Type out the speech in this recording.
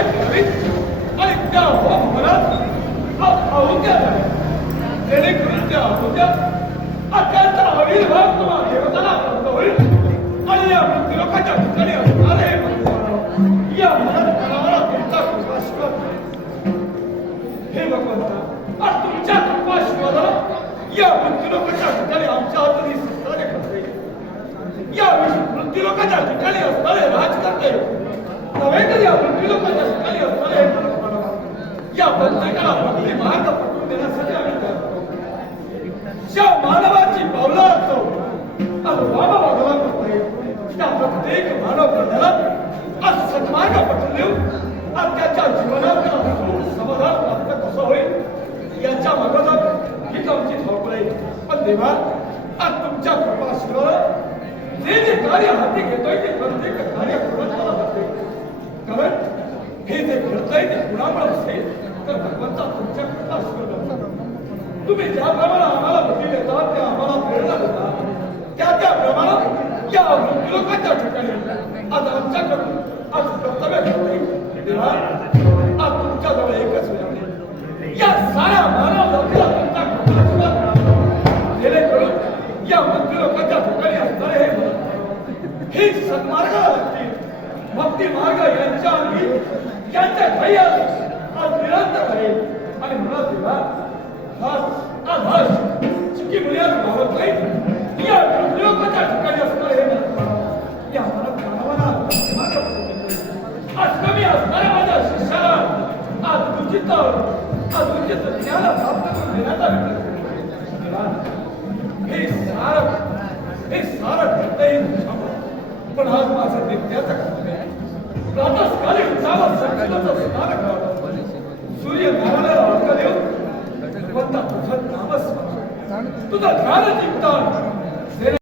कार्य करावी आणि त्या होमभरात आहुत्या द्याव्या जेणेकरून त्या आहुत्या अत्यंत आविर्भाव किंवा देवताला प्राप्त होईल आणि या मृत्यूलोकाच्या ठिकाणी असणारे हे मंदिर या मनात मनाला तुमचा कृपाशीर्वाद हे भगवंता आज तुमच्या कृपाशीर्वादाला या मृत्यूलोकाच्या ठिकाणी आमच्या हातून सहकार्य करते या मृत्यूलोकाच्या ठिकाणी असणारे राजकर्ते नव्हे तर या मृत्यूलोकाच्या ठिकाणी असणारे या प्रत्येकाला भक्ती मार्ग पटवून देण्यासाठी आम्ही तयार आहोत ज्या मानवाची पावलं असतो आज बाबा भगवान करते त्या प्रत्येक मानव प्राण्याला आज सन्मार्ग पटवून देऊ आज त्याच्या जीवनात समाधान प्राप्त कसं होईल याच्या मागोमाग हीच आमची धावपळ आहे पण देवा आज तुमच्या कृपाशीर्वाद जे जे कार्य हाती घेतोय ते प्रत्येक कार्य पूर्ण मला वाटते कारण हे जे घडतंय ते कुणामुळे असेल तर भगवंता तुमच्या कृपाशीर्वाद तुम्ही ज्याप्रमाणे आम्हाला बुद्धी देतात त्या आम्हाला प्रेरणा देतात त्याप्रमाणे या मृत्यूलोकाच्या ठिकाणी आज आमच्याकडून आज कर्तव्य करते देवा आज तुमच्याजवळ एकच विनंती या साऱ्या मानव जातीला तुमचा कृपाशीर्वाद जेणेकरून या मृत्यूलोकाच्या ठिकाणी असणारे हे सन्मार्गाला लागतील भक्ती मार्ग यांच्या अंगी यांच्या ध्येय आज निरंतर राहील आणि म्हणून देवा हा चुकी मुलीला भावत नाही या मृत्यूलोकाच्या ठिकाणी असणारे हे या मानवाला आज कमी असणाऱ्या माझ्या शिष्याला आज उचित ज्ञान प्राप्त करून देण्याचा हे सारं करता येईल पण आज माझं नित्याचं कर्तव्य आहे प्रातःकाळी उठावं संकटाचं स्नान करावं सूर्य नारायणाला अर्घ्य देऊन भगवंता तुझं नामस्मरण तुझं ध्यान चिंतन